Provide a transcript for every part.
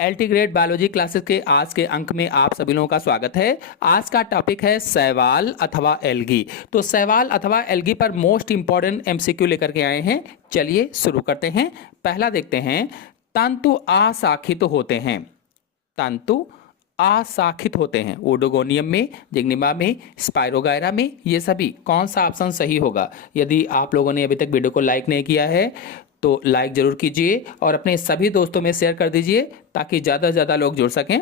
LT grade biology classes के आज के अंक में आप सभी लोगों का स्वागत है। आज का टॉपिक है शैवाल अथवा एल्गी। तो शैवाल अथवा एल्गी पर मोस्ट इंपॉर्टेंट एमसीक्यू लेकर के आए हैं। चलिए शुरू करते हैं। पहला देखते हैं, तंतु अशाखित होते हैं। तंतु अशाखित होते हैं ओडोगोनियम में, जिग्निमा में, स्पाइरोगायरा में। ये सभी कौन सा ऑप्शन सही होगा? यदि आप लोगों ने अभी तक वीडियो को लाइक नहीं किया है तो लाइक जरूर कीजिए और अपने सभी दोस्तों में शेयर कर दीजिए ताकि ज़्यादा से ज़्यादा लोग जुड़ सकें।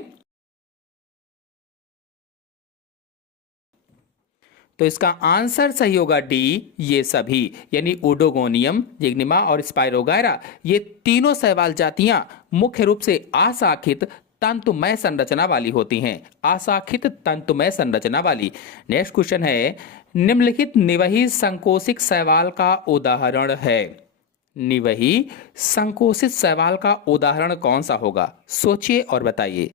तो इसका आंसर सही होगा डी, ये सभी, यानी ओडोगोनियम, जिग्निमा और स्पाइरोगायरा। ये तीनों शैवाल जातियां मुख्य रूप से अशाखित तंतुमय संरचना वाली होती हैं। अशाखित तंतुमय संरचना वाली। नेक्स्ट क्वेश्चन है, निम्नलिखित निवही संकोशिक शैवाल का उदाहरण है। निवही संकोचित शैवाल का उदाहरण कौन सा होगा? सोचिए और बताइए।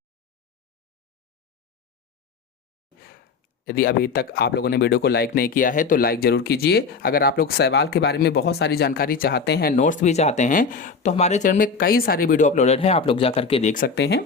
यदि अभी तक आप लोगों ने वीडियो को लाइक नहीं किया है तो लाइक जरूर कीजिए। अगर आप लोग शैवाल के बारे में बहुत सारी जानकारी चाहते हैं, नोट्स भी चाहते हैं, तो हमारे चैनल में कई सारी वीडियो अपलोडेड है, आप लोग जा करके देख सकते हैं।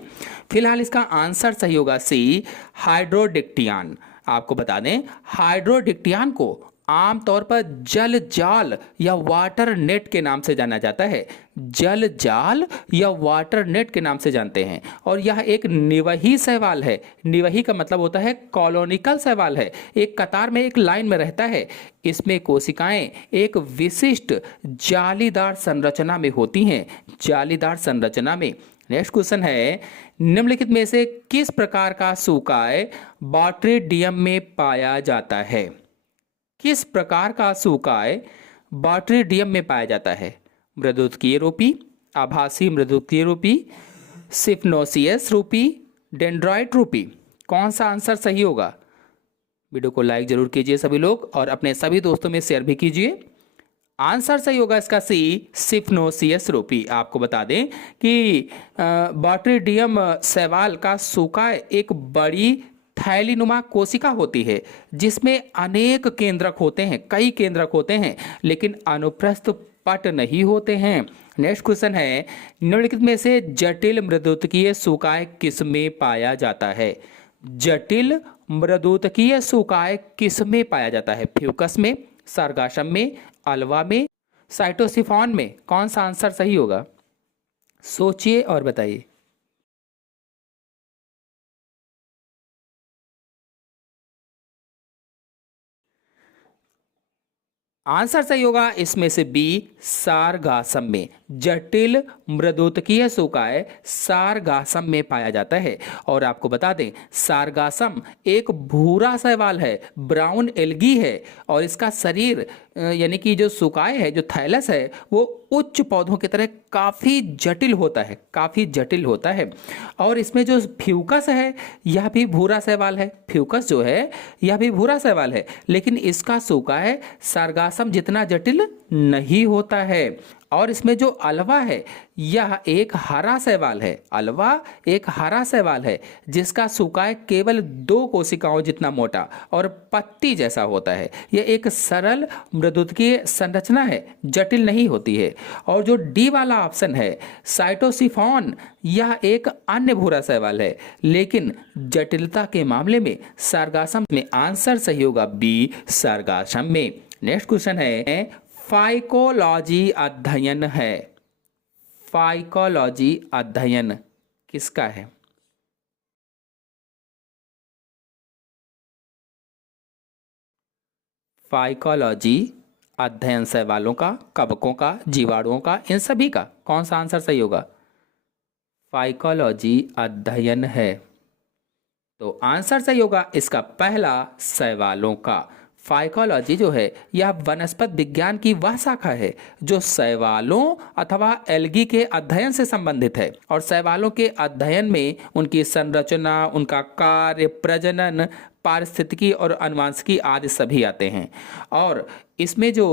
फिलहाल इसका आंसर सही होगा सी, हाइड्रोडिक्टियान। आपको बता दें, हाइड्रोडिक्टियान को आमतौर पर जल जाल या वाटर नेट के नाम से जाना जाता है। जल जाल या वाटर नेट के नाम से जानते हैं। और यह एक निवही शैवाल है। निवही का मतलब होता है कॉलोनिकल शैवाल है, एक कतार में एक लाइन में रहता है। इसमें कोशिकाएं एक विशिष्ट जालीदार संरचना में होती हैं, जालीदार संरचना में। नेक्स्ट क्वेश्चन है, निम्नलिखित में से किस प्रकार का सूकाय बॉट्रिडियम में पाया जाता है? किस प्रकार का सूकाय बॉट्रिडियम में पाया जाता है? मृदुत्कीय रूपी, आभासी मृदुत्कीय रूपी, सिफनोसियस रूपी, डेंड्राइट रूपी। कौन सा आंसर सही होगा? वीडियो को लाइक जरूर कीजिए सभी लोग और अपने सभी दोस्तों में शेयर भी कीजिए। आंसर सही होगा इसका सी, सिफनोसियस रूपी। आपको बता दें कि बॉट्रिडियम शैवाल का सूकाय एक बड़ी थैलीनुमा कोशिका होती है जिसमें अनेक केंद्रक होते हैं, कई केंद्रक होते हैं, लेकिन अनुप्रस्थ पट नहीं होते हैं। नेक्स्ट क्वेश्चन है, निम्नलिखित में से जटिल मृदुतकीय सूकाय किस में पाया जाता है? जटिल मृदुतकीय सूकाय किस में पाया जाता है? फ्यूकस में, सर्गासम में, अल्वा में, साइटोसिफॉन में। कौन सा आंसर सही होगा? सोचिए और बताइए। आंसर सही होगा इसमें से बी, सारगासम में। जटिल मृदुतकीय सूकाय सारगासम में पाया जाता है। और आपको बता दें, सारगासम एक भूरा शैवाल है, ब्राउन एल्गी है। और इसका शरीर यानी कि जो सूकाय है, जो थैलस है, वो उच्च पौधों की तरह काफ़ी जटिल होता है, काफ़ी जटिल होता है। और इसमें जो फ्यूकस है यह भी भूरा शैवाल है। फ्यूकस जो है यह भी भूरा शैवाल है, लेकिन इसका सूकाय सारगासम जितना जटिल नहीं होता है। और इसमें जो अल्वा है यह एक हरा शैवाल है। अल्वा एक हरा शैवाल है जिसका सूकाय केवल 2 कोशिकाओं जितना मोटा और पत्ती जैसा होता है। यह एक सरल मृदुतकीय संरचना है, जटिल नहीं होती है। और जो डी वाला ऑप्शन है, साइटोसिफॉन, यह एक अन्य भूरा शैवाल है, लेकिन जटिलता के मामले में सारगासम में। आंसर सही होगा बी, सारगासम में। नेक्स्ट क्वेश्चन है, फाइकोलॉजी अध्ययन है। फाइकोलॉजी अध्ययन किसका है? फाइकोलॉजी अध्ययन शैवालों का, कवकों का, जीवाणुओं का, इन सभी का। कौन सा आंसर सही होगा? फाइकोलॉजी अध्ययन है। तो आंसर सही होगा इसका पहला, शैवालों का। फाइकोलॉजी जो है यह वनस्पति विज्ञान की वह शाखा है जो शैवालों अथवा एल्गी के अध्ययन से संबंधित है। और शैवालों के अध्ययन में उनकी संरचना, उनका कार्य, प्रजनन, पारिस्थितिकी और आनुवंशिकी आदि सभी आते हैं। और इसमें जो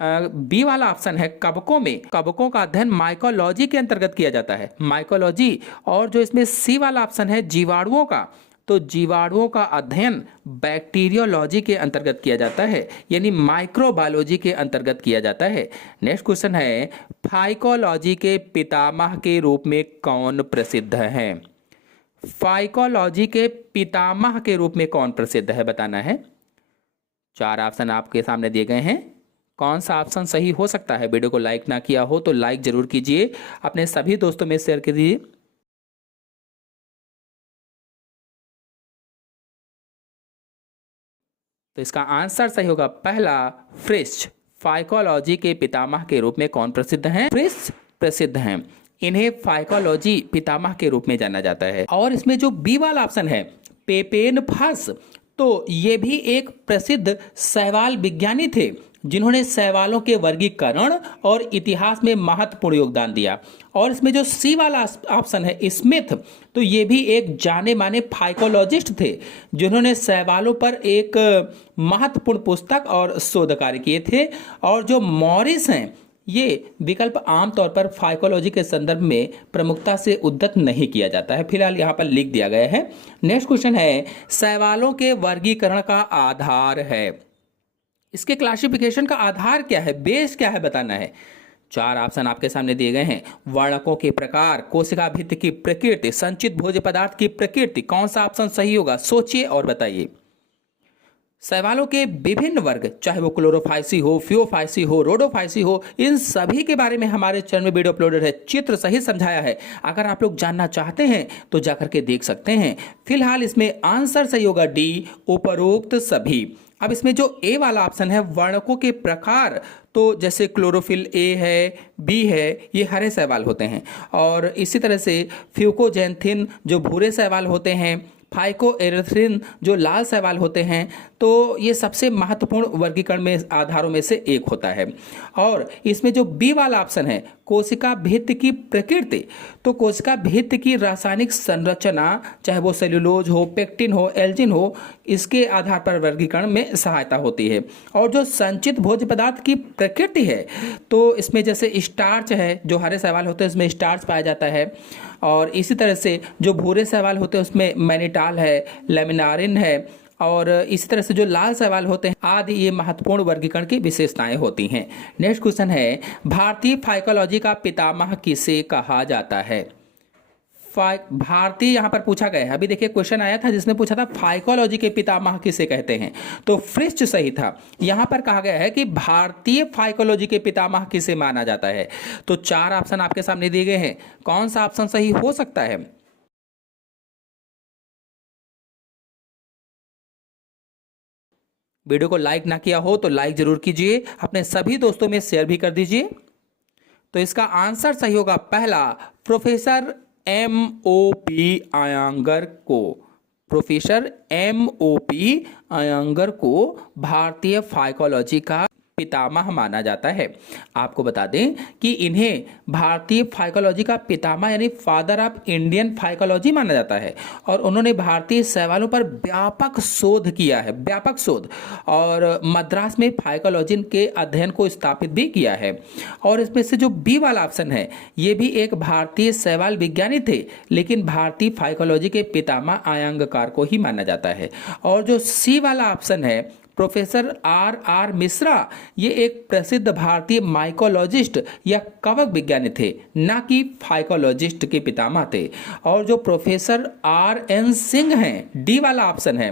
बी वाला ऑप्शन है, कवकों में, कवकों का अध्ययन माइकोलॉजी के अंतर्गत किया जाता है, माइकोलॉजी। और जो इसमें सी वाला ऑप्शन है, जीवाणुओं का, तो जीवाणुओं का अध्ययन बैक्टीरियोलॉजी के अंतर्गत किया जाता है, यानी माइक्रोबायोलॉजी के अंतर्गत किया जाता है। नेक्स्ट क्वेश्चन है, फाइकोलॉजी के पितामह के रूप में कौन प्रसिद्ध है? फाइकोलॉजी के पितामह के रूप में कौन प्रसिद्ध है, बताना है। 4 ऑप्शन आपके सामने दिए गए हैं, कौन सा ऑप्शन सही हो सकता है? वीडियो को लाइक ना किया हो तो लाइक जरूर कीजिए, अपने सभी दोस्तों में शेयर कीजिए। तो इसका आंसर सही होगा पहला, फ्रिश। फाइकोलॉजी के पितामह के रूप में कौन प्रसिद्ध हैं? फ्रिश प्रसिद्ध हैं। इन्हें फाइकोलॉजी पितामह के रूप में जाना जाता है। और इसमें जो बी वाला ऑप्शन है, पेपेनफास, तो ये भी एक प्रसिद्ध शैवाल विज्ञानी थे जिन्होंने शैवालों के वर्गीकरण और इतिहास में महत्वपूर्ण योगदान दिया। और इसमें जो सी वाला ऑप्शन है, स्मिथ, तो ये भी एक जाने माने फाइकोलॉजिस्ट थे जिन्होंने शैवालों पर एक महत्वपूर्ण पुस्तक और शोध कार्य किए थे। और जो मॉरिस हैं, ये विकल्प आमतौर पर फाइकोलॉजी के संदर्भ में प्रमुखता से उद्धृत नहीं किया जाता है, फिलहाल यहाँ पर लिख दिया गया है। नेक्स्ट क्वेश्चन है, शैवालों के वर्गीकरण का आधार है, इसके क्लासिफिकेशन का आधार क्या है, बेस क्या है, बताना है। 4 ऑप्शन आपके सामने दिए गए हैं, वर्णकों के प्रकार, कोशिका भित्ति की प्रकृति, संचित भोज्य पदार्थ की प्रकृति, कौन सा ऑप्शन सही होगा, सोचिए और बताइए। शैवालों के विभिन्न वर्ग, चाहे वो क्लोरोफाइसी हो, फियोफाइसी हो, रोडोफाइसी हो, इन सभी के बारे में हमारे चैनल में वीडियो अपलोडेड है, चित्र सहित समझाया है। अगर आप लोग जानना चाहते हैं तो जाकर के देख सकते हैं। फिलहाल इसमें आंसर सही होगा डी, उपरोक्त सभी। अब इसमें जो ए वाला ऑप्शन है, वर्णकों के प्रकार, तो जैसे क्लोरोफिल ए है, बी है, ये हरे शैवाल होते हैं। और इसी तरह से फ्यूकोजैंथिन जो भूरे शैवाल होते हैं, फाइकोएरिथ्रिन जो लाल शैवाल होते हैं, तो ये सबसे महत्वपूर्ण वर्गीकरण में आधारों में से एक होता है। और इसमें जो बी वाला ऑप्शन है, कोशिका भित्ति की प्रकृति, तो कोशिका भित्ति की रासायनिक संरचना, चाहे वो सेल्यूलोज हो, पेक्टिन हो, एल्जिन हो, इसके आधार पर वर्गीकरण में सहायता होती है। और जो संचित भोज्य पदार्थ की प्रकृति है, तो इसमें जैसे स्टार्च है, जो हरे शैवाल होते हैं उसमें स्टार्च पाया जाता है। और इसी तरह से जो भूरे शैवाल होते हैं उसमें मैनिटाल है, लेमिनारिन है। और इसी तरह से जो लाल शैवाल होते हैं आदि, ये महत्वपूर्ण वर्गीकरण की विशेषताएं होती हैं। नेक्स्ट क्वेश्चन है, भारतीय फाइकोलॉजी का पितामह किसे कहा जाता है? भारतीय यहाँ पर पूछा गया है। अभी देखिए क्वेश्चन आया था जिसने पूछा था फाइकोलॉजी के पितामह किसे कहते हैं, तो फ्रिश सही था। यहाँ पर कहा गया है कि भारतीय फाइकोलॉजी के पितामह किसे माना जाता है। तो 4 ऑप्शन आपके सामने दिए गए हैं, कौन सा ऑप्शन सही हो सकता है? वीडियो को लाइक ना किया हो तो लाइक जरूर कीजिए, अपने सभी दोस्तों में शेयर भी कर दीजिए। तो इसका आंसर सही होगा पहला, प्रोफेसर MOP अयंगर को। प्रोफेसर MOP अयंगर को भारतीय फाइकोलॉजी का पितामह माना जाता है। आपको बता दें कि इन्हें भारतीय फाइकोलॉजी का पितामह यानी फादर ऑफ इंडियन फाइकोलॉजी माना जाता है। और उन्होंने भारतीय शैवालों पर व्यापक शोध किया है, व्यापक शोध, और मद्रास में फाइकोलॉजी के अध्ययन को स्थापित भी किया है। और इसमें से जो बी वाला ऑप्शन है, ये भी एक भारतीय शैवाल विज्ञानी थे, लेकिन भारतीय फाइकोलॉजी के पितामह अयंगार को ही माना जाता है। और जो सी वाला ऑप्शन है, प्रोफेसर R मिश्रा, ये एक प्रसिद्ध भारतीय माइकोलॉजिस्ट या कवक विज्ञानी थे, ना कि फाइकोलॉजिस्ट के पितामह थे। और जो प्रोफेसर RN सिंह हैं, डी वाला ऑप्शन है,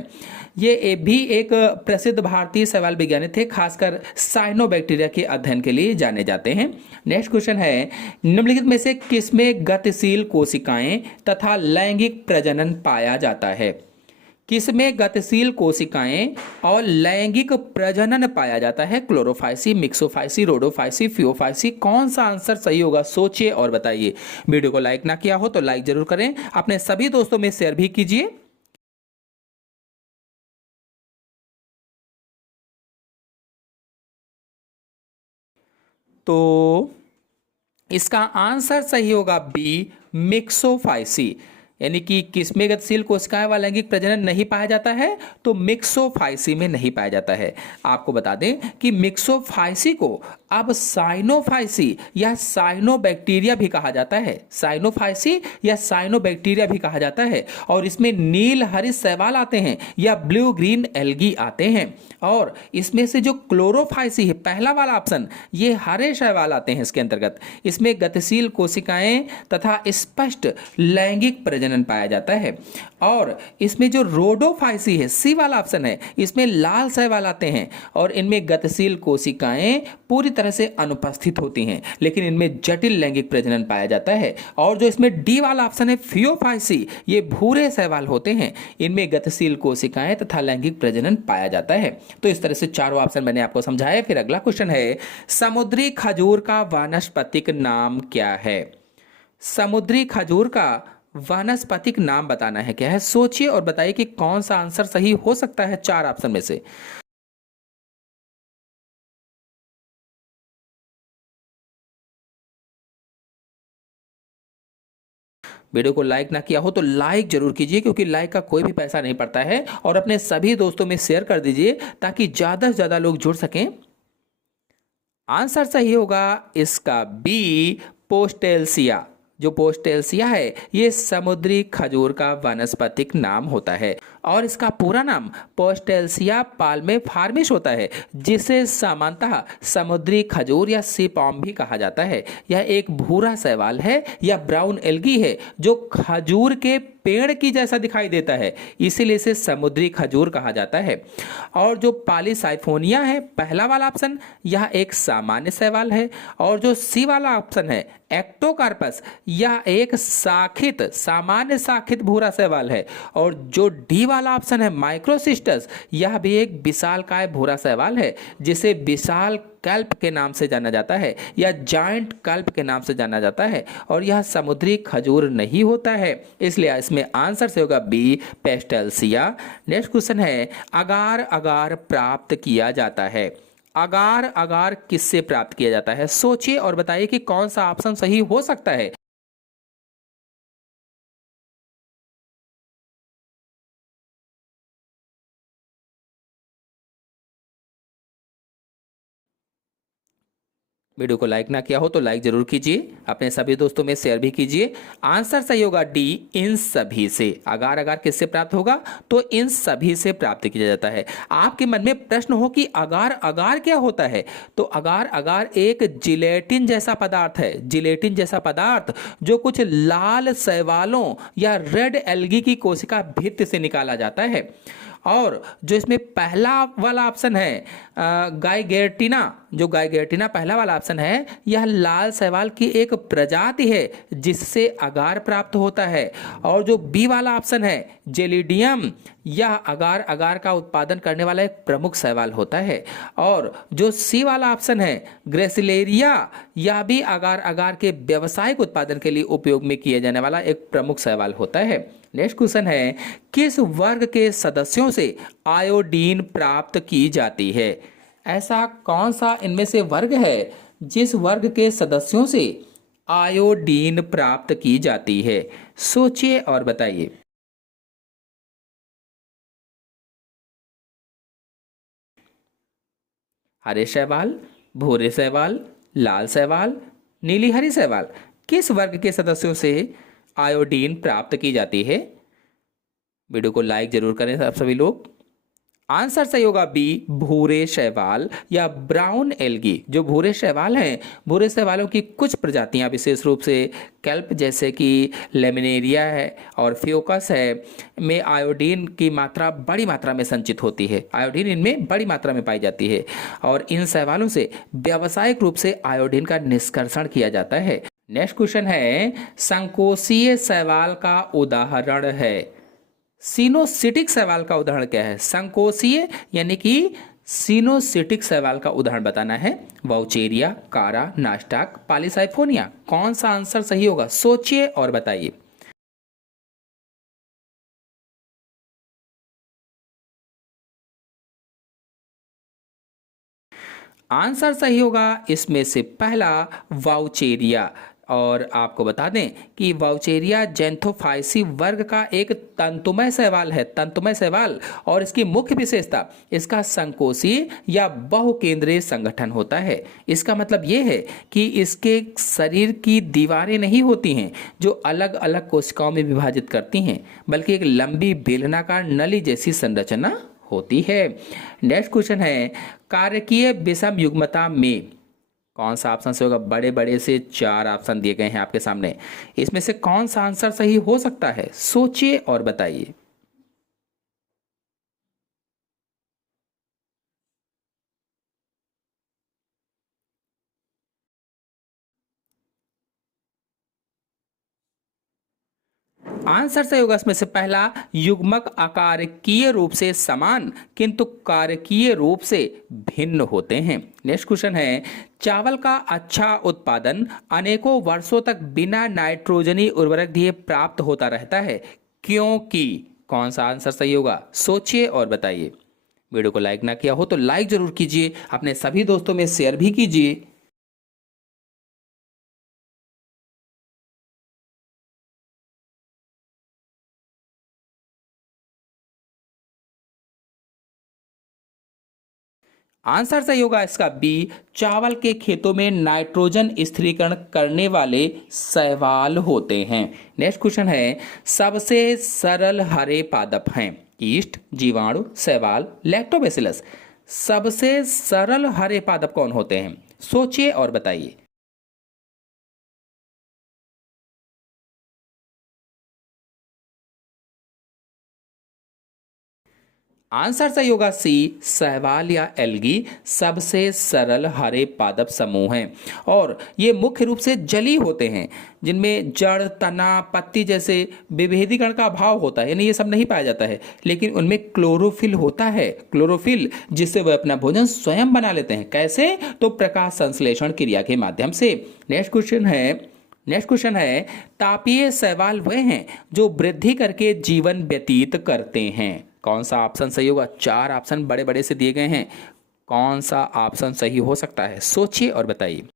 ये भी एक प्रसिद्ध भारतीय शैवाल विज्ञानी थे, खासकर साइनोबैक्टीरिया के अध्ययन के लिए जाने जाते हैं। नेक्स्ट क्वेश्चन है, निम्नलिखित में से किसमें गतिशील कोशिकाएं तथा लैंगिक प्रजनन पाया जाता है? किसमें गतिशील कोशिकाएं और लैंगिक प्रजनन पाया जाता है? क्लोरोफाइसी, मिक्सोफाइसी, रोडोफाइसी, फियोफाइसी, कौन सा आंसर सही होगा, सोचिए और बताइए। वीडियो को लाइक ना किया हो तो लाइक जरूर करें, अपने सभी दोस्तों में शेयर भी कीजिए। तो इसका आंसर सही होगा बी, मिक्सोफाइसी। यानी कि किसमें गतिशील कोशिकाएं व लैंगिक प्रजनन नहीं पाया जाता है, तो मिक्सोफाइसी में नहीं पाया जाता है। आपको बता दें कि मिक्सोफाइसी को अब साइनोफाइसी या साइनोबैक्टीरिया भी कहा जाता है। साइनोफाइसी या साइनोबैक्टीरिया भी कहा जाता है। और इसमें नील हरित शैवाल आते हैं या ब्लू ग्रीन एल्गी आते हैं। और इसमें से जो क्लोरोफाइसी है, पहला वाला ऑप्शन, ये हरे शैवाल आते हैं इसके अंतर्गत। इसमें गतिशील कोशिकाएं तथा स्पष्ट लैंगिक प्रजनन पाया जाता है। और इसमें जो रोडोफाइसी है, सी वाला ऑप्शन है, इसमें लाल शैवाल आते हैं और इनमें गतिशील कोशिकाएं पूरी तरह से अनुपस्थित होती हैं, लेकिन इनमें जटिल लैंगिक प्रजनन पाया जाता है। और जो इसमें डी वाला ऑप्शन है, फियोफाइसी, ये भूरे शैवाल होते हैं, इनमें गतिशील कोशिकाएं तथा लैंगिक प्रजनन पाया जाता है। तो इस तरह से चारों ऑप्शन मैंने आपको समझाया। फिर अगला क्वेश्चन है, समुद्री खजूर का वानस्पतिक नाम क्या है? समुद्री खजूर का वानस्पतिक नाम बताना है। क्या है? सोचिए और बताइए कि कौन सा आंसर सही हो सकता है चार ऑप्शन में से। वीडियो को लाइक ना किया हो तो लाइक जरूर कीजिए, क्योंकि लाइक का कोई भी पैसा नहीं पड़ता है। और अपने सभी दोस्तों में शेयर कर दीजिए ताकि ज्यादा से ज्यादा लोग जुड़ सकें। आंसर सही होगा इसका बी, पोस्टेल्सिया। जो पोस्टेल्सिया है ये समुद्री खजूर का वानस्पतिक नाम होता है और इसका पूरा नाम पोस्टेल्सिया पाल्मेफार्मिस होता है, जिसे सामान्यतः समुद्री खजूर या सी पॉम भी कहा जाता है। यह एक भूरा शैवाल है या ब्राउन एल्गी है जो खजूर के पेड़ की जैसा दिखाई देता है, इसीलिए इसे समुद्री खजूर कहा जाता है। और जो पॉलीसाइफोनिया है, पहला वाला ऑप्शन, यह एक सामान्य शैवाल है। और जो सी वाला ऑप्शन है, एक्टोकार्पस, यह एक शाखित, सामान्य शाखित भूरा शैवाल है। और जो डी वाला ऑप्शन है, माइक्रोसिस्टस, यह भी एक विशालकाय भूरा शैवाल है जिसे विशाल कल्प के नाम से जाना जाता है या जायंट कल्प के नाम से जाना जाता है। और यह समुद्री खजूर नहीं होता है, इसलिए इसमें आंसर से होगा बी, पेस्टेल्सिया। नेक्स्ट क्वेश्चन है, अगार अगार प्राप्त किया जाता है। अगार अगार किससे प्राप्त किया जाता है? सोचिए और बताइए कि कौन सा ऑप्शन सही हो सकता है। वीडियो को लाइक ना किया हो तो लाइक जरूर कीजिए, अपने सभी दोस्तों में शेयर भी कीजिए। आंसर सही होगा डी, इन सभी से। अगार अगार किससे प्राप्त होगा? तो इन सभी से प्राप्त किया जाता है। आपके मन में प्रश्न हो कि अगार अगार क्या होता है, तो अगार अगार एक जिलेटिन जैसा पदार्थ है। जिलेटिन जैसा पदार्थ जो कुछ लाल शैवालों या रेड एल्गी की कोशिका भित्ति से निकाला जाता है। और जो इसमें पहला वाला ऑप्शन है, गाइगेर्टिना, जो गाइगेर्टिना पहला वाला ऑप्शन है, यह लाल शैवाल की एक प्रजाति है जिससे अगार प्राप्त होता है। और जो बी वाला ऑप्शन है, जेलिडियम, यह अगार अगार का उत्पादन करने वाला एक प्रमुख शैवाल होता है। और जो सी वाला ऑप्शन है, ग्रेसिलेरिया, यह भी अगार अगार के व्यावसायिक उत्पादन के लिए उपयोग में किए जाने वाला एक प्रमुख शैवाल होता है। नेक्स्ट क्वेश्चन है, किस वर्ग के सदस्यों से आयोडीन प्राप्त की जाती है? ऐसा कौन सा इनमें से वर्ग है जिस वर्ग के सदस्यों से आयोडीन प्राप्त की जाती है? सोचिए और बताइए। हरे शैवाल, भूरे शैवाल, लाल शैवाल, नीली हरी शैवाल, किस वर्ग के सदस्यों से आयोडीन प्राप्त की जाती है? वीडियो को लाइक जरूर करें आप सभी लोग। आंसर सही होगा बी, भूरे शैवाल या ब्राउन एल्गी। जो भूरे शैवाल हैं, भूरे शैवालों की कुछ प्रजातियां विशेष रूप से कैल्प जैसे कि लेमिनेरिया है और फियोकस है में आयोडीन की मात्रा बड़ी मात्रा में संचित होती है। आयोडीन इनमें बड़ी मात्रा में पाई जाती है और इन शैवालों से व्यावसायिक रूप से आयोडीन का निष्कर्षण किया जाता है। नेक्स्ट क्वेश्चन है, संकोशीय शैवाल का उदाहरण है। सिनोसिटिक शैवाल का उदाहरण क्या है? संकोशीय यानी कि सिनोसिटिक शैवाल का उदाहरण बताना है। वाउचेरिया, कारा, नास्टाक, पॉलीसाइफोनिया, कौन सा आंसर सही होगा? सोचिए और बताइए। आंसर सही होगा इसमें से पहला, वाउचेरिया। और आपको बता दें कि वाउचेरिया जैंथोफाइसी वर्ग का एक तंतुमय शैवाल है, तंतुमय शैवाल। और इसकी मुख्य विशेषता इसका संकोची या बहुकेंद्रीय संगठन होता है। इसका मतलब ये है कि इसके शरीर की दीवारें नहीं होती हैं जो अलग अलग कोशिकाओं में विभाजित करती हैं, बल्कि एक लंबी बेलनाकार नली जैसी संरचना होती है। नेक्स्ट क्वेश्चन है, कार्यकीय विषम युग्मता में कौन सा ऑप्शन से होगा? बड़े बड़े से 4 ऑप्शन दिए गए हैं आपके सामने, इसमें से कौन सा आंसर सही हो सकता है? सोचिए और बताइए। आंसर सही होगा इसमें से पहला, युग्मक आकारकीय रूप से समान किंतु कारकीय रूप से भिन्न होते हैं। नेक्स्ट क्वेश्चन है, चावल का अच्छा उत्पादन अनेकों वर्षों तक बिना नाइट्रोजनी उर्वरक दिए प्राप्त होता रहता है, क्योंकि कौन सा आंसर सही होगा? सोचिए और बताइए। वीडियो को लाइक ना किया हो तो लाइक जरूर कीजिए, अपने सभी दोस्तों में शेयर भी कीजिए। आंसर सही होगा इसका बी, चावल के खेतों में नाइट्रोजन स्थिरीकरण करने वाले शैवाल होते हैं। नेक्स्ट क्वेश्चन है, सबसे सरल हरे पादप हैं ईस्ट, जीवाणु, शैवाल, लैक्टोबैसिलस। सबसे सरल हरे पादप कौन होते हैं? सोचिए और बताइए। आंसर सही होगा सी, शैवाल या एल्गी सबसे सरल हरे पादप समूह हैं और ये मुख्य रूप से जलीय होते हैं, जिनमें जड़, तना, पत्ती जैसे विभेदीकरण का अभाव होता है, यानी ये सब नहीं पाया जाता है। लेकिन उनमें क्लोरोफिल होता है, क्लोरोफिल, जिससे वह अपना भोजन स्वयं बना लेते हैं। कैसे? तो प्रकाश संश्लेषण क्रिया के माध्यम से। नेक्स्ट क्वेश्चन है, तापीय शैवाल वे हैं जो वृद्धि करके जीवन व्यतीत करते हैं। कौन सा ऑप्शन सही होगा? 4 ऑप्शन बड़े बड़े से दिए गए हैं, कौन सा ऑप्शन सही हो सकता है? सोचिए और बताइए।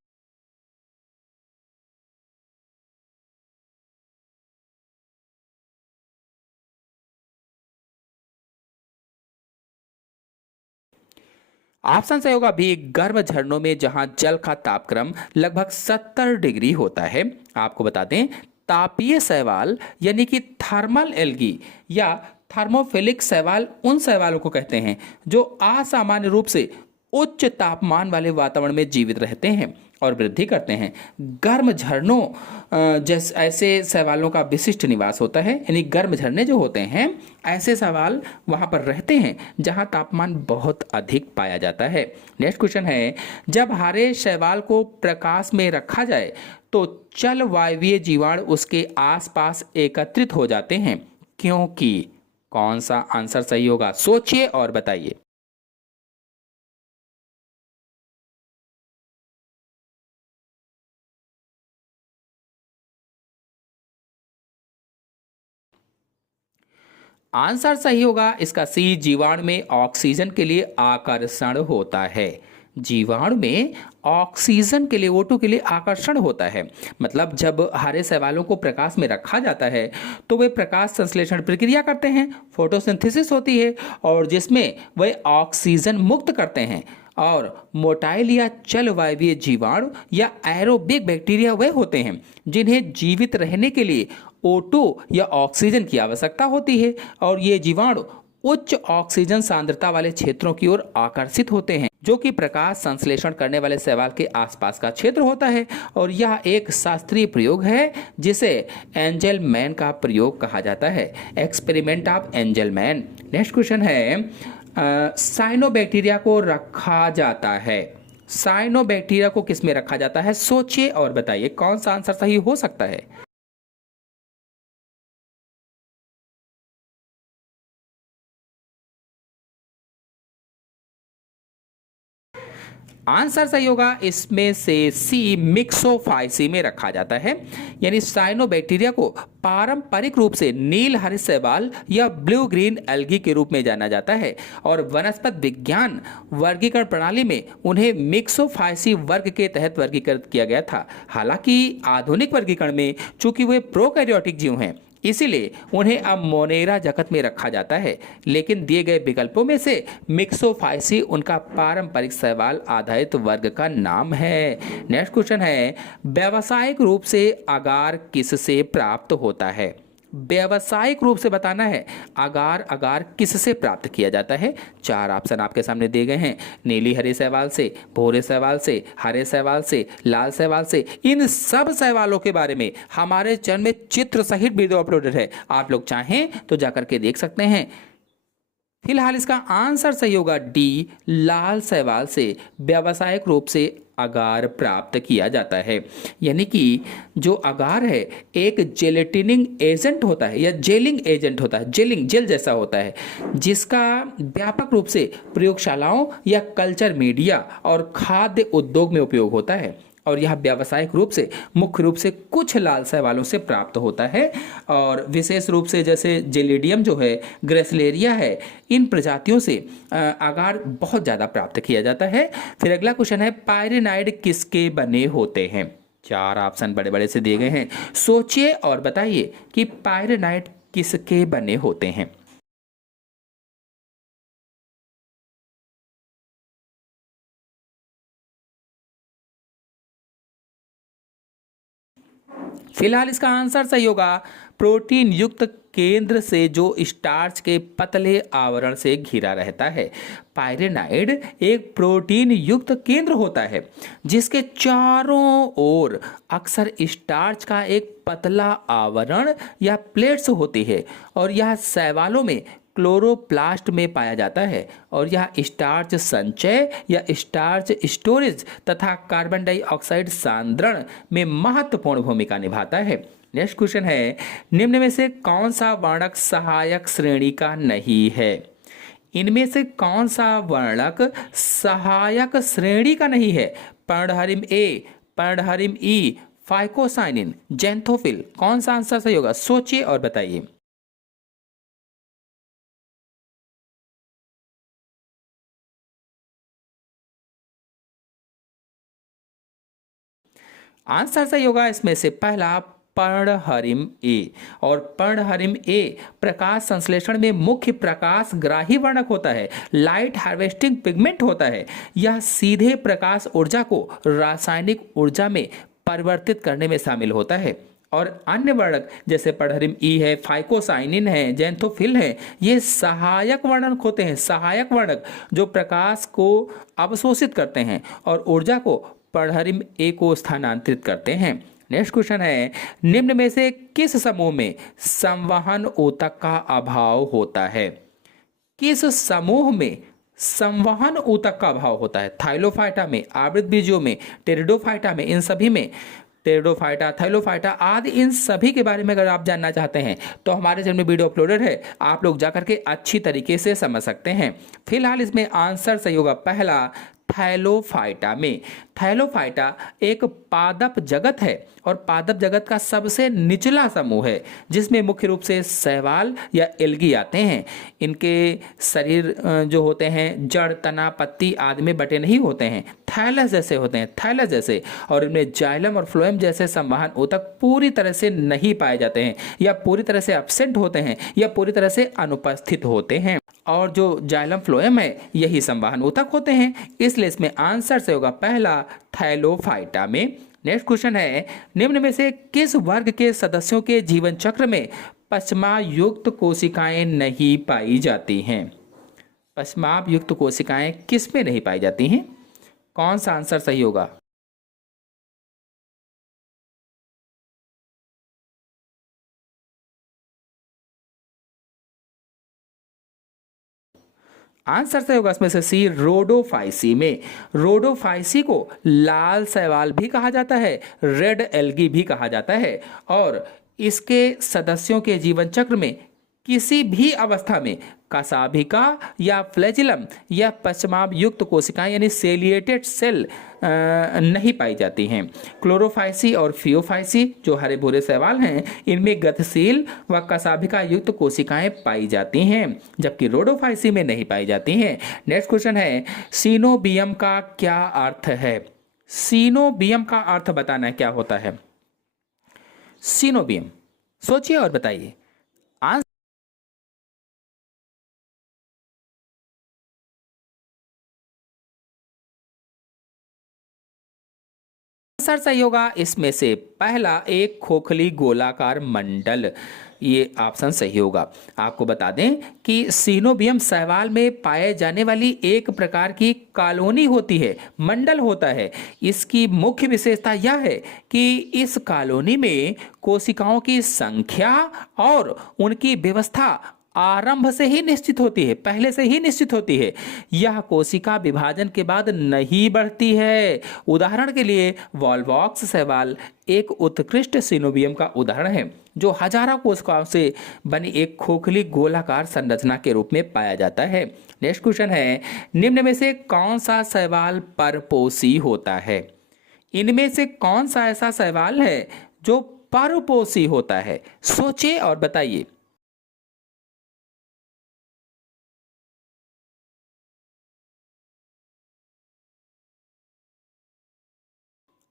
ऑप्शन सही होगा भी, गर्म झरनों में जहां जल का तापक्रम लगभग 70 डिग्री होता है। आपको बता दें, तापीय शैवाल यानी कि थर्मल एल्गी या थर्मोफिलिक शैवाल उन शैवालों को कहते हैं जो असामान्य रूप से उच्च तापमान वाले वातावरण में जीवित रहते हैं और वृद्धि करते हैं। गर्म झरनों जैसे ऐसे शैवालों का विशिष्ट निवास होता है, यानी गर्म झरने जो होते हैं ऐसे शैवाल वहां पर रहते हैं जहां तापमान बहुत अधिक पाया जाता है। नेक्स्ट क्वेश्चन है, जब हरे शैवाल को प्रकाश में रखा जाए तो चल वायवीय जीवाणु उसके आसपास एकत्रित हो जाते हैं, क्योंकि कौन सा आंसर सही होगा? सोचिए और बताइए। आंसर सही होगा इसका सी, जीवाणु में ऑक्सीजन के लिए आकर्षण होता है। जीवाणु में ऑक्सीजन के लिए, O2 के लिए आकर्षण होता है। मतलब जब हरे शैवालों को प्रकाश में रखा जाता है तो वे प्रकाश संश्लेषण प्रक्रिया करते हैं, फोटोसिंथेसिस होती है और जिसमें वे ऑक्सीजन मुक्त करते हैं। और मोटाइल या चल वायवीय जीवाणु या एरोबिक बैक्टीरिया वे होते हैं जिन्हें जीवित रहने के लिए O2 या ऑक्सीजन की आवश्यकता होती है और ये जीवाणु उच्च ऑक्सीजन सांद्रता वाले क्षेत्रों की ओर आकर्षित होते हैं, जो कि प्रकाश संश्लेषण करने वाले शैवाल के आसपास का क्षेत्र होता है। और यह एक शास्त्रीय प्रयोग है जिसे एंजलमैन का प्रयोग कहा जाता है, experiment of Angelman. Next question है, साइनोबैक्टीरिया को रखा जाता है, साइनोबैक्टीरिया को किस में रखा जाता है? सोचिए और बताइए कौन सा आंसर सही हो सकता है। आंसर सही होगा इसमें से सी, मिक्सोफाइसी में रखा जाता है। यानी साइनोबैक्टीरिया को पारंपरिक रूप से नील हरित शैवाल या ब्लू ग्रीन एल्गी के रूप में जाना जाता है और वनस्पति विज्ञान वर्गीकरण प्रणाली में उन्हें मिक्सोफाइसी वर्ग के तहत वर्गीकृत किया गया था। हालांकि आधुनिक वर्गीकरण में चूंकि वे प्रोकैरियोटिक जीव हैं, इसीलिए उन्हें अब मोनेरा जगत में रखा जाता है, लेकिन दिए गए विकल्पों में से मिक्सोफाइसी उनका पारंपरिक शैवाल आधारित वर्ग का नाम है। नेक्स्ट क्वेश्चन है, व्यावसायिक रूप से अगार किससे प्राप्त होता है? व्यावसायिक रूप से बताना है अगार किससे प्राप्त किया जाता है। चार ऑप्शन आपके सामने दिए गए हैं, नीली हरे शैवाल से, भूरे शैवाल से, हरे शैवाल से, लाल शैवाल से। इन सब शैवालों के बारे में हमारे चैनल में चित्र सहित वीडियो अपलोडेड है, आप लोग चाहें तो जाकर के देख सकते हैं। फिलहाल इसका आंसर सही होगा डी, लाल शैवाल से व्यावसायिक रूप से अगार प्राप्त किया जाता है। यानी कि जो अगार है एक जेलेटिनिंग एजेंट होता है या जेलिंग एजेंट होता है, जेलिंग जेल जैसा होता है, जिसका व्यापक रूप से प्रयोगशालाओं या कल्चर मीडिया और खाद्य उद्योग में उपयोग होता है और यह व्यावसायिक रूप से मुख्य रूप से कुछ लाल शैवालों से प्राप्त होता है और विशेष रूप से जैसे जेलिडियम जो है, ग्रेसलेरिया है, इन प्रजातियों से अगार बहुत ज़्यादा प्राप्त किया जाता है। फिर अगला क्वेश्चन है, पायरेनाइड किसके बने होते हैं? चार ऑप्शन बड़े बड़े से दिए गए हैं, सोचिए और बताइए कि पायरेनाइड किसके बने होते हैं। फिलहाल इसका आंसर सही होगा प्रोटीन युक्त केंद्र से जो स्टार्च के पतले आवरण से घिरा रहता है। पायरेनाइड एक प्रोटीन युक्त केंद्र होता है जिसके चारों ओर अक्सर स्टार्च का एक पतला आवरण या प्लेट्स होती है और यह शैवालों में क्लोरोप्लास्ट में पाया जाता है और यह स्टार्च संचय या स्टार्च स्टोरेज तथा कार्बन डाइऑक्साइड सांद्रण में महत्वपूर्ण भूमिका निभाता है। नेक्स्ट क्वेश्चन है, निम्न में से कौन सा वर्णक सहायक श्रेणी का नहीं है? इनमें से कौन सा वर्णक सहायक श्रेणी का नहीं है? पर्णहरिम ए, पर्णहरिम ई, फाइकोसाइनिन, जेंथोफिल, कौन सा आंसर सही होगा? सोचिए और बताइए। आंसर सही होगा इसमें से पहला पर्णहरिम ए। और पर्णहरिम ए प्रकाश संश्लेषण में मुख्य प्रकाश ग्राही वर्णक होता है, लाइट हार्वेस्टिंग पिगमेंट होता है। यह सीधे प्रकाश ऊर्जा को रासायनिक ऊर्जा में परिवर्तित करने में शामिल होता है। और अन्य वर्णक जैसे पर्णहरिम ई है, फाइकोसाइनिन है, जेंथोफिल है, ये सहायक वर्णक होते हैं, सहायक वर्णक जो प्रकाश को अवशोषित करते हैं और ऊर्जा को पर्णहरिम ए को स्थानांतरित करते हैं। नेक्स्ट क्वेश्चन है, निम्न में से किस समूह में संवहन ऊतक का अभाव होता है? किस समूह में संवहन ऊतक का अभाव होता है? थाइलोफाइटा में, आवृत बीजों में, टेरिडोफाइटा में, इन सभी में, टेरिडोफाइटा, थाइलोफाइटा आदि इन सभी के बारे में अगर आप जानना चाहते हैं तो हमारे चैनल में वीडियो अपलोडेड है, आप लोग जाकर के अच्छी तरीके से समझ सकते हैं। फिलहाल इसमें आंसर सही होगा पहला, थैलोफाइटा में। थैलोफाइटा एक पादप जगत है और पादप जगत का सबसे निचला समूह है जिसमें मुख्य रूप से शैवाल या एल्गी आते हैं। इनके शरीर जो होते हैं जड़, तना, पत्ती आदि में बटे नहीं होते हैं, थैलस जैसे होते हैं, थैलस जैसे। और इनमें जाइलम और फ्लोएम जैसे संवहन ऊतक पूरी तरह से नहीं पाए जाते हैं या पूरी तरह से एब्सेंट होते हैं या पूरी तरह से अनुपस्थित होते हैं। और जो जाइलम फ्लोएम है यही संवहन ऊतक होते हैं, इसलिए इसमें आंसर से होगा पहला, थैलोफाइटा में। नेक्स्ट क्वेश्चन है, निम्न में से किस वर्ग के सदस्यों के जीवन चक्र में पश्चाप युक्त कोशिकाएं नहीं पाई जाती हैं? पश्चाप युक्त कोशिकाएं किस में नहीं पाई जाती हैं? कौन सा आंसर सही होगा? आंसर सही होगा इसमें से सी, रोडोफाइसी में। रोडोफाइसी को लाल शैवाल भी कहा जाता है, रेड एल्गी भी कहा जाता है और इसके सदस्यों के जीवन चक्र में किसी भी अवस्था में कशाभिका या फ्लैजिलम या पश्चाभ युक्त कोशिकाएं यानी सेलिएटेड सेल नहीं पाई जाती हैं। क्लोरोफाइसी और फियोफाइसी जो हरे भूरे शैवाल हैं, इनमें गतिशील व कशाभिका युक्त कोशिकाएं पाई जाती हैं, जबकि रोडोफाइसी में नहीं पाई जाती हैं। नेक्स्ट क्वेश्चन है, सीनोबियम का क्या अर्थ है? सीनोबियम का अर्थ बताना है क्या होता है। सीनोबियम, सोचिए और बताइए। आंसर सही होगा इसमें से पहला, एक खोखली गोलाकार मंडल, ये ऑप्शन सही होगा। आपको बता दें कि सीनोबियम शैवाल में पाए जाने वाली एक प्रकार की कॉलोनी होती है, मंडल होता है। इसकी मुख्य विशेषता यह है कि इस कॉलोनी में कोशिकाओं की संख्या और उनकी व्यवस्था आरंभ से ही निश्चित होती है, पहले से ही निश्चित होती है। यह कोशिका विभाजन के बाद नहीं बढ़ती है। उदाहरण के लिए वॉल्वॉक्स शैवाल एक उत्कृष्ट सीनोबियम का उदाहरण है, जो हजारों कोशिकाओं से बनी एक खोखली गोलाकार संरचना के रूप में पाया जाता है। नेक्स्ट क्वेश्चन है, निम्न में से कौन सा शैवाल परपोषी होता है? इनमें से कौन सा ऐसा शैवाल है जो परपोषी होता है? सोचिए और बताइए।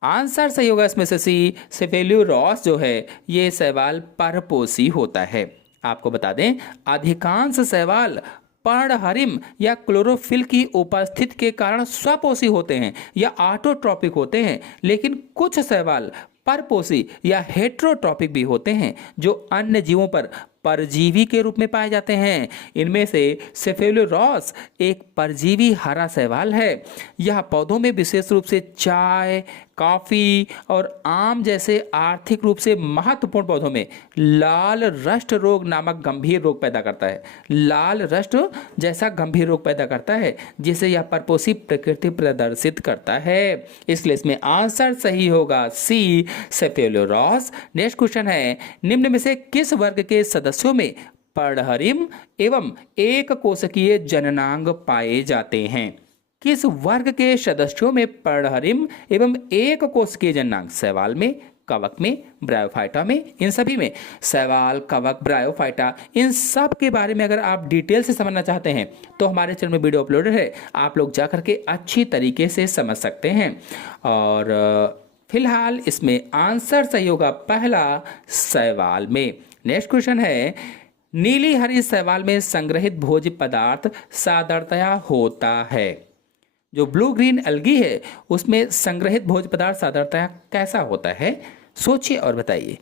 आंसर सही होगा इसमें से सी, सेफेलुरॉस जो है ये शैवाल परपोषी होता है। आपको बता दें, अधिकांश शैवाल पर्णहरिम या क्लोरोफिल की उपस्थिति के कारण स्वपोषी होते हैं या ऑटोट्रॉपिक होते हैं, लेकिन कुछ शैवाल परपोषी या हेट्रोट्रॉपिक भी होते हैं, जो अन्य जीवों पर परजीवी के रूप में पाए जाते हैं। इनमें से सेफेलुरॉस एक परजीवी हरा शैवाल है। यह पौधों में विशेष रूप से चाय, कॉफी और आम जैसे आर्थिक रूप से महत्वपूर्ण पौधों में लाल रस्ट रोग नामक गंभीर रोग पैदा करता है। लाल रस्ट जैसा गंभीर रोग पैदा करता है, जिसे यह परपोषी प्रकृति प्रदर्शित करता है। इसलिए इसमें आंसर सही होगा सी, सेफेलुरॉस। नेक्स्ट क्वेश्चन है, निम्न में से किस वर्ग के सदस्यों में पर्णहरिम एवं एक कोशिकीय जननांग पाए जाते हैं? किस वर्ग के सदस्यों में पर्णहरिम एवं एक कोशिकीय जननांग? शैवाल में, कवक में, ब्रायोफाइटा में, इन सभी में। शैवाल, कवक, ब्रायोफाइटा, इन सब के बारे में अगर आप डिटेल से समझना चाहते हैं तो हमारे चैनल में वीडियो अपलोडेड है, आप लोग जा करके अच्छी तरीके से समझ सकते हैं। और फिलहाल इसमें आंसर सही होगा पहला, शैवाल में। नेक्स्ट क्वेश्चन है, नीली हरी शैवाल में संग्रहित भोज्य पदार्थ साधारणतया होता है? जो ब्लू ग्रीन एल्गी है उसमें संग्रहित भोज्य पदार्थ साधारणतया कैसा होता है? सोचिए और बताइए।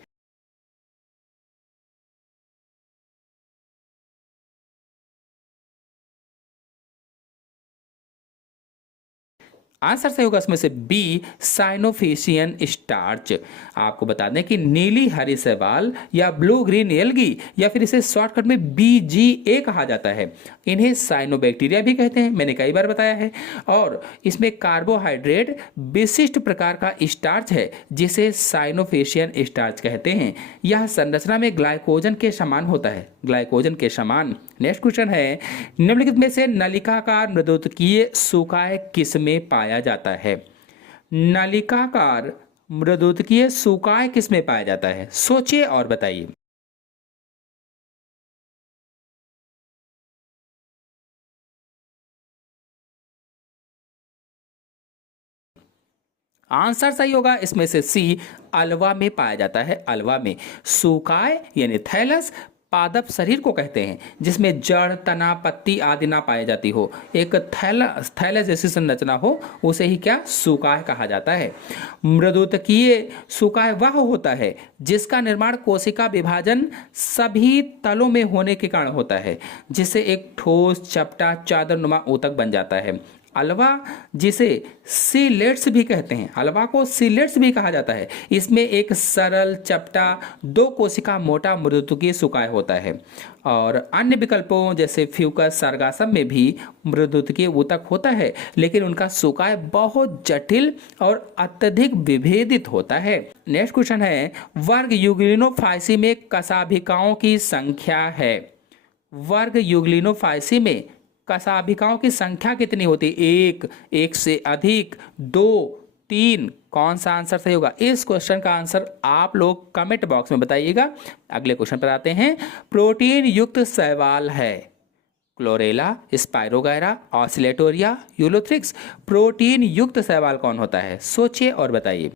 आंसर सही होगा इसमें से बी, साइनोफिशियन स्टार्च। आपको बता दें कि नीली हरी शैवाल या ब्लू ग्रीन एल्गी या फिर इसे शॉर्टकट में BGA कहा जाता है, इन्हें साइनोबैक्टीरिया भी कहते हैं, मैंने कई बार बताया है। और इसमें कार्बोहाइड्रेट विशिष्ट प्रकार का स्टार्च है जिसे साइनोफिशियन स्टार्च कहते हैं। यह संरचना में ग्लाइकोजन के समान होता है, ग्लाइकोजन के समान। नेक्स्ट क्वेश्चन है, निम्नलिखित में से नलिकाकार मृदुतकीय सूकाय किस में पाया जाता है? नलिकाकार मृदुतकीय सूकाय किस में पाया जाता है? सोचिए और बताइए। आंसर सही होगा इसमें से सी, अल्वा में पाया जाता है। अल्वा में सूकाय यानी थैलस पादप शरीर को कहते हैं, जिसमें जड़, तना, पत्ती आदि ना पाई जाती हो, एक थैलस जैसी संरचना हो, उसे ही क्या, सूकाय कहा जाता है। मृदुतकीय सूकाय वह होता है जिसका निर्माण कोशिका विभाजन सभी तलों में होने के कारण होता है, जिससे एक ठोस, चपटा, चादरनुमा ऊतक बन जाता है। अलवा, जिसे सीलेट्स भी कहते हैं, अलवा को सीलेट्स भी कहा जाता है, इसमें एक सरल, चपटा, दो कोशिका मोटा मृदुतकीय सूकाय होता है। और अन्य विकल्पों जैसे फ्यूकस, सर्गासम में भी मृदुतकीय ऊतक होता है, लेकिन उनका सूकाय बहुत जटिल और अत्यधिक विभेदित होता है। नेक्स्ट क्वेश्चन है, वर्ग यूग्लिनोफाइसी में कशाभिकाओं की संख्या है? वर्ग यूग्लिनोफाइसी में कशाभिकाओं की संख्या कितनी होती है? एक से अधिक, दो, तीन? कौन सा आंसर सही होगा? इस क्वेश्चन का आंसर आप लोग कमेंट बॉक्स में बताइएगा। अगले क्वेश्चन पर आते हैं। प्रोटीन युक्त शैवाल है chlorella, spirogyra, Oscillatoria, Ulothrix. Protein युक्त शैवाल कौन होता है? सोचिए और बताइए।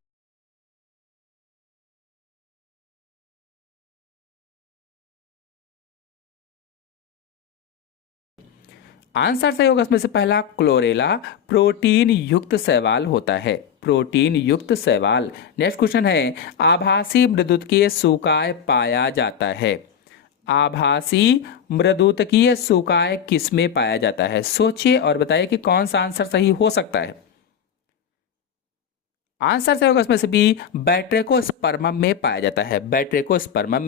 आंसर सही होगा इसमें से पहला क्लोरेला प्रोटीन युक्त शैवाल होता है, प्रोटीन युक्त शैवाल। नेक्स्ट क्वेश्चन है, आभासी मृदुतकीय सूकाय पाया जाता है। आभासी मृदुतकीय सूकाय किसमें पाया जाता है? सोचिए और बताइए कि कौन सा आंसर सही हो सकता है। आंसर सही होगा इसमें से बी, बैट्रेकोस्पर्मम में पाया जाता है, बैट्रेकोस्पर्मम